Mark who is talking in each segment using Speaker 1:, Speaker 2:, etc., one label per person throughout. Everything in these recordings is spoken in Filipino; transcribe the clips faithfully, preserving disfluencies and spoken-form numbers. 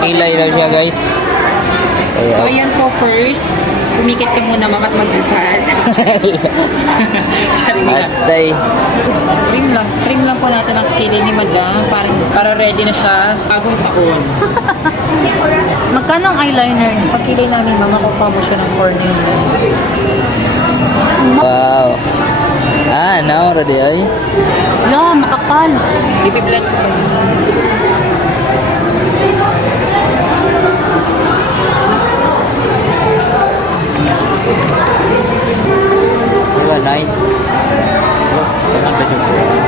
Speaker 1: Nakakilay lang siya, guys.
Speaker 2: So,
Speaker 1: Ayan.
Speaker 2: ayan po first. Pumikit ka muna ma'am at magdasal. Charing lang.
Speaker 1: Atay.
Speaker 2: Trim lang. Trim lang po natin ang kilay ni madam. Para, para ready na siya bagong taon.
Speaker 3: Magkano ang eyeliner niya?
Speaker 2: Pag kilay namin, ma'am, makukuha mo siya ng four ninety-nine.
Speaker 1: Wow. Ah, now ready ay.
Speaker 3: Wala, makapal.
Speaker 2: Bibiblend ko pa.
Speaker 1: Diba, nice. Maganda yun.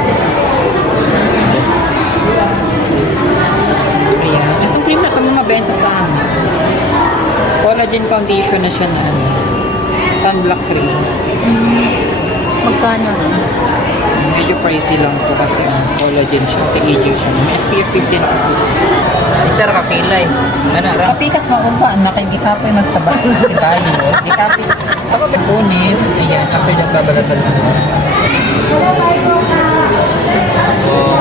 Speaker 2: Ayan. Itong cream na ito mga benta sa amin. Collagen foundation na siya na ano. Sunblock cream.
Speaker 3: Magkano?
Speaker 2: Medyo pricey lang to kasi ang collagen siya. T A G siya. May S P F fifteen kasi.
Speaker 1: Isa ra kapilay. Ano ra?
Speaker 2: Sa pikas maunta, nakikikapoy mas sa bahay si tayo. Dikapoy. Ako ba punit? Ayan, after that, babalatan na.
Speaker 1: Oh.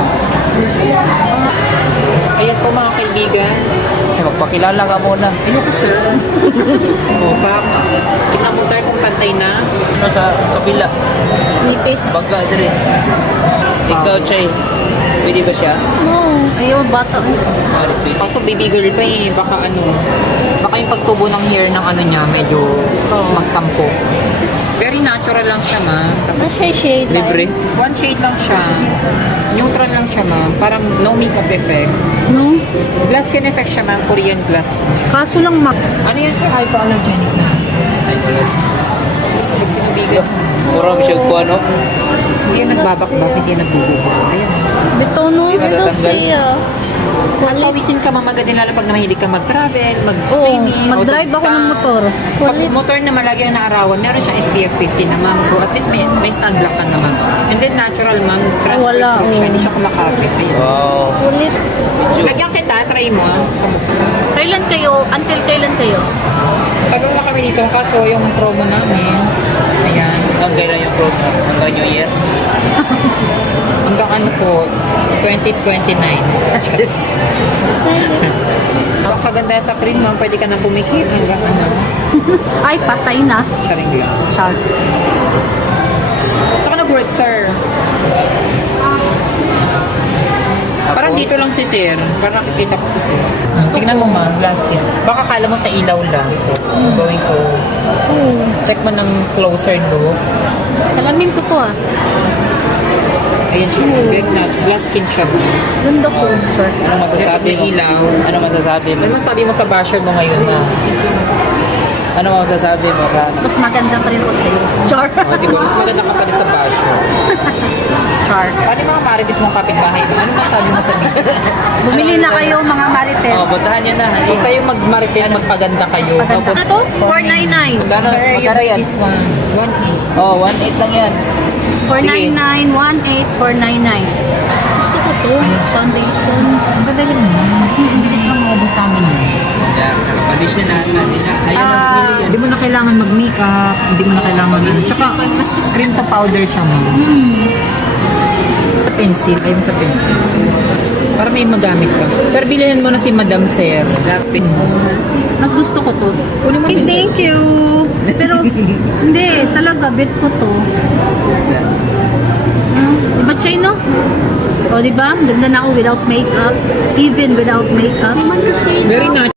Speaker 2: Ayan po mga kaibigan.
Speaker 1: Magpakilala ka muna.
Speaker 2: Ano ka sir? O, Pap. Tingnan mo sir kung pantay na.
Speaker 1: Ano sa kapila?
Speaker 3: Nipis.
Speaker 1: Baga dire. Ikaw, Chay. Pwede ba siya?
Speaker 3: No. Ayaw, bata.
Speaker 1: Marit, pwede.
Speaker 2: Kaso baby girl pa eh. Baka ano, baka yung pagtubo ng hair ng ano niya, medyo magtampo. Very natural lang siya, ma'am.
Speaker 3: Mas siya shade.
Speaker 1: Libre.
Speaker 2: One shade lang siya. Neutral lang siya, ma'am. Parang no makeup effect.
Speaker 3: No?
Speaker 2: Glass skin effect siya, ma'am. Korean glass skin siya.
Speaker 3: Kaso lang mag...
Speaker 2: Ano yan, sir? Hypoallergenic na.
Speaker 1: Ay, tulad.
Speaker 2: Kaibigan.
Speaker 1: Mura mo siya ko ano?
Speaker 2: Hindi yan nagbabakbak, hindi yan nagbububo. Ayan.
Speaker 3: Bito no?
Speaker 1: Hindi matatanggal.
Speaker 3: siya.
Speaker 2: At pawisin ka mamagad din lalo pag mahilig ka mag-travel,
Speaker 3: Oo.
Speaker 2: mag-swimming,
Speaker 3: Mag-drive ako ng motor.
Speaker 2: Pag motor naman lagi ang naarawan, meron siyang S P F fifteen na ma'am. So at least may, may sunblock ka naman. And then natural ma'am, transfer
Speaker 3: Wala,
Speaker 2: proof siya,
Speaker 3: oo.
Speaker 2: hindi siya kumakapit. Ayan.
Speaker 1: Wow.
Speaker 3: Ulit.
Speaker 2: Lagyan kita, try mo. ah.
Speaker 3: Kailan kayo? Until kailan kayo?
Speaker 2: Pagawa kami dito, kaso yung promo namin, ayan,
Speaker 1: Hanggang kailan yung program? Hanggang New Year?
Speaker 2: hanggang ano po, twenty twenty-nine. So, ang kaganda sa cream ma'am, pwede ka na pumikit hanggang ano,
Speaker 3: Ay, patay na.
Speaker 2: charing lang.
Speaker 3: Char.
Speaker 2: Saan ka nag-work, sir? Parang dito lang si sir. Parang nakikita ko si sir. Tingnan mo ma'am, glass skin. Baka kala mo sa ilaw lang. So, I'm going to check mo ng closer look.
Speaker 3: Salamin ko to ah.
Speaker 2: Ayan siya. Very nat. Glass skin siya.
Speaker 3: Ganda po. Sir.
Speaker 1: Ano masasabi mo?
Speaker 2: May ilaw.
Speaker 1: Ano masasabi mo?
Speaker 2: Ano masabi mo sa basher mo ngayon na?
Speaker 1: Ano masasabi mo ka?
Speaker 3: Mas maganda pa rin ko sa'yo. Char.
Speaker 2: O, di ba? Mas maganda ka pa rin sa basher.
Speaker 3: Char.
Speaker 2: Paano yung mga marites mong kapitbahay mo? Ano masabi mo sa video?
Speaker 3: Bumili na kayo mga marites.
Speaker 1: Oh, puntahan niyo na.
Speaker 2: Huwag kayong magmarites, magpaganda kayo.
Speaker 3: Maganda. Ano to? four ninety-nine.
Speaker 1: Magkano?
Speaker 2: Sir, yung
Speaker 1: Magkano yan?
Speaker 2: this one, one eight.
Speaker 1: Oh, one eight lang yan.
Speaker 3: four ninety-nine, one eight, four ninety-nine. Gusto ko to. Foundation.
Speaker 2: Ang ganda rin mo. Ang bilis lang maubos sa amin.
Speaker 1: Yeah, nakapalisyon na. Ayun
Speaker 2: Ah,
Speaker 1: ang pili yan.
Speaker 2: Hindi mo na kailangan mag-makeup, hindi mo na kailangan mag Tsaka, cream to powder siya mo. Sa pencil, ayun sa pencil. Para may magamit ka. Sir, bilhin mo na si Madam Sir.
Speaker 1: Dapat.
Speaker 3: Mas gusto ko to.
Speaker 2: Kunin mo
Speaker 3: Hey,
Speaker 2: yung
Speaker 3: thank you. Pero, hindi. Talaga, bet ko to. Hmm, Diba, Chay, no? O, diba? Ganda na ako without makeup. Even without makeup.
Speaker 2: Very natural.